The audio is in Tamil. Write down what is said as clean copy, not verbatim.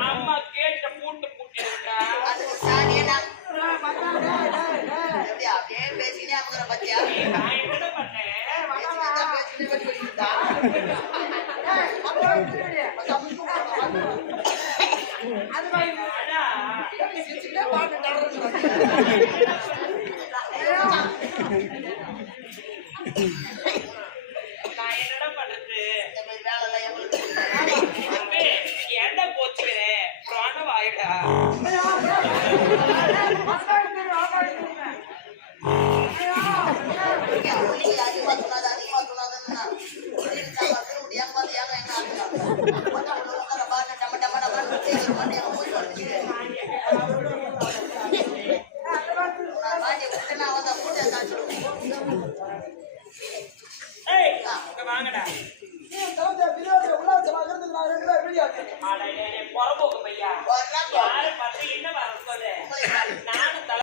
அம்மா கேட்ட பூட்டு பூட்டிடுறா அப்படியே பேசினே அவங்க பத்தியா நான் என்ன பண்ணேன் நான் என்னடா பண்றது ஏன்டா போச்சுக்கிறேன் பிராணம் ஆயிடா வாங்கடா புறம்போக்கு பையா